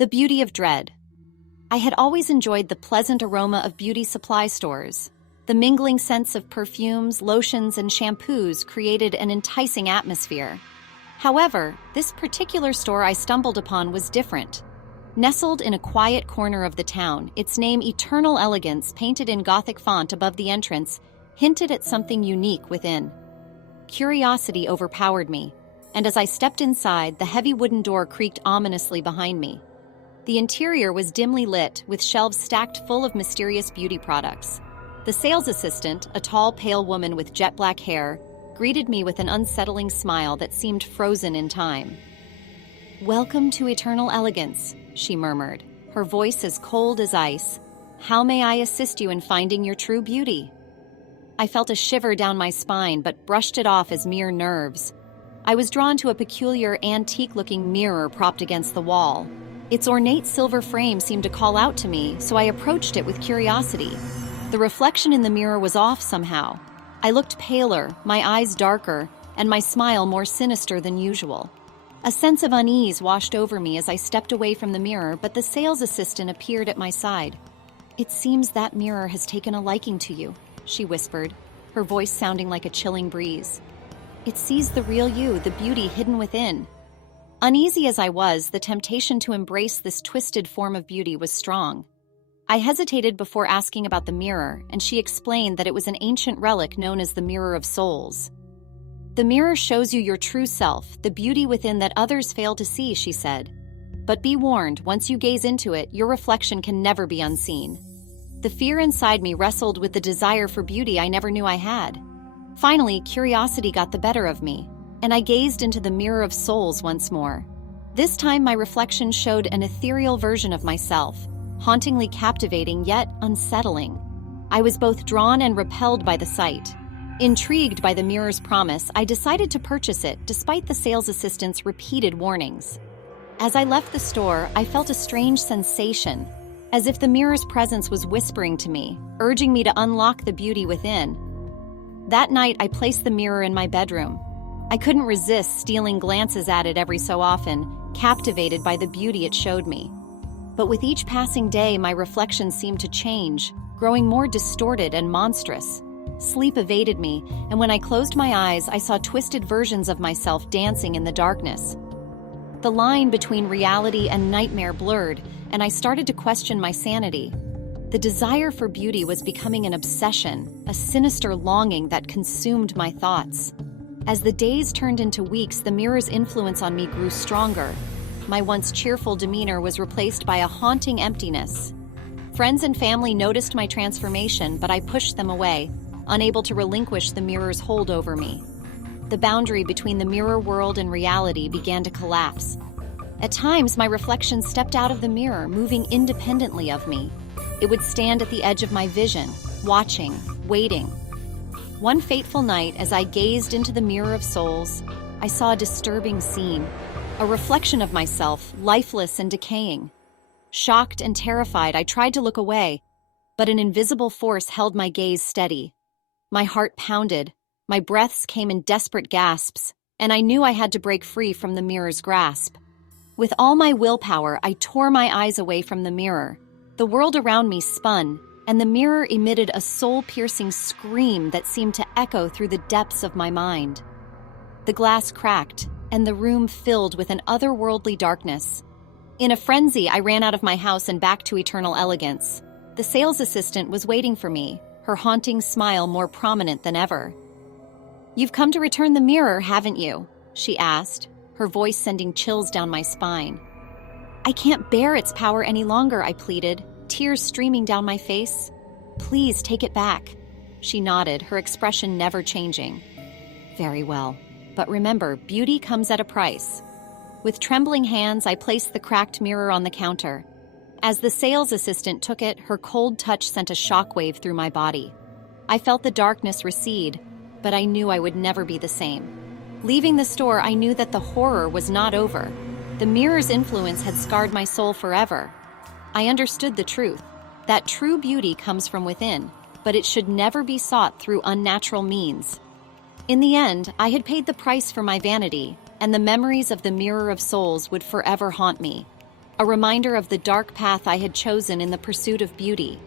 The beauty of dread. I had always enjoyed the pleasant aroma of beauty supply stores. The mingling scents of perfumes, lotions, and shampoos created an enticing atmosphere. However, this particular store I stumbled upon was different. Nestled in a quiet corner of the town, its name Eternal Elegance, painted in Gothic font above the entrance, hinted at something unique within. Curiosity overpowered me, and as I stepped inside, the heavy wooden door creaked ominously behind me. The interior was dimly lit, with shelves stacked full of mysterious beauty products. The sales assistant, a tall, pale woman with jet black hair, greeted me with an unsettling smile that seemed frozen in time. "Welcome to Eternal Elegance," she murmured, her voice as cold as ice. "How may I assist you in finding your true beauty?" I felt a shiver down my spine, but brushed it off as mere nerves. I was drawn to a peculiar, antique-looking mirror propped against the wall. Its ornate silver frame seemed to call out to me, so I approached it with curiosity. The reflection in the mirror was off somehow. I looked paler, my eyes darker, and my smile more sinister than usual. A sense of unease washed over me as I stepped away from the mirror, but the sales assistant appeared at my side. "It seems that mirror has taken a liking to you," she whispered, her voice sounding like a chilling breeze. "It sees the real you, the beauty hidden within." Uneasy as I was, the temptation to embrace this twisted form of beauty was strong. I hesitated before asking about the mirror, and she explained that it was an ancient relic known as the Mirror of Souls. "The mirror shows you your true self, the beauty within that others fail to see," she said. "But be warned, once you gaze into it, your reflection can never be unseen." The fear inside me wrestled with the desire for beauty I never knew I had. Finally, curiosity got the better of me, and I gazed into the Mirror of Souls once more. This time my reflection showed an ethereal version of myself, hauntingly captivating yet unsettling. I was both drawn and repelled by the sight. Intrigued by the mirror's promise, I decided to purchase it despite the sales assistant's repeated warnings. As I left the store, I felt a strange sensation, as if the mirror's presence was whispering to me, urging me to unlock the beauty within. That night, I placed the mirror in my bedroom. I couldn't resist stealing glances at it every so often, captivated by the beauty it showed me. But with each passing day, my reflection seemed to change, growing more distorted and monstrous. Sleep evaded me, and when I closed my eyes, I saw twisted versions of myself dancing in the darkness. The line between reality and nightmare blurred, and I started to question my sanity. The desire for beauty was becoming an obsession, a sinister longing that consumed my thoughts. As the days turned into weeks, the mirror's influence on me grew stronger. My once cheerful demeanor was replaced by a haunting emptiness. Friends and family noticed my transformation, but I pushed them away, unable to relinquish the mirror's hold over me. The boundary between the mirror world and reality began to collapse. At times, my reflection stepped out of the mirror, moving independently of me. It would stand at the edge of my vision, watching, waiting. One fateful night, as I gazed into the Mirror of Souls, I saw a disturbing scene, a reflection of myself, lifeless and decaying. Shocked and terrified, I tried to look away, but an invisible force held my gaze steady. My heart pounded, my breaths came in desperate gasps, and I knew I had to break free from the mirror's grasp. With all my willpower, I tore my eyes away from the mirror. The world around me spun, and the mirror emitted a soul-piercing scream that seemed to echo through the depths of my mind. The glass cracked, and the room filled with an otherworldly darkness. In a frenzy, I ran out of my house and back to Eternal Elegance. The sales assistant was waiting for me, her haunting smile more prominent than ever. "You've come to return the mirror, haven't you?" she asked, her voice sending chills down my spine. "I can't bear its power any longer," I pleaded, tears streaming down my face. "Please take it back." She nodded, her expression never changing. "Very well, but remember, beauty comes at a price." With trembling hands, I placed the cracked mirror on the counter. As the sales assistant took it, her cold touch sent a shockwave through my body. I felt the darkness recede, but I knew I would never be the same. Leaving the store, I knew that the horror was not over. The mirror's influence had scarred my soul forever. I understood the truth, that true beauty comes from within, but it should never be sought through unnatural means. In the end, I had paid the price for my vanity, and the memories of the Mirror of Souls would forever haunt me. a reminder of the dark path I had chosen in the pursuit of beauty.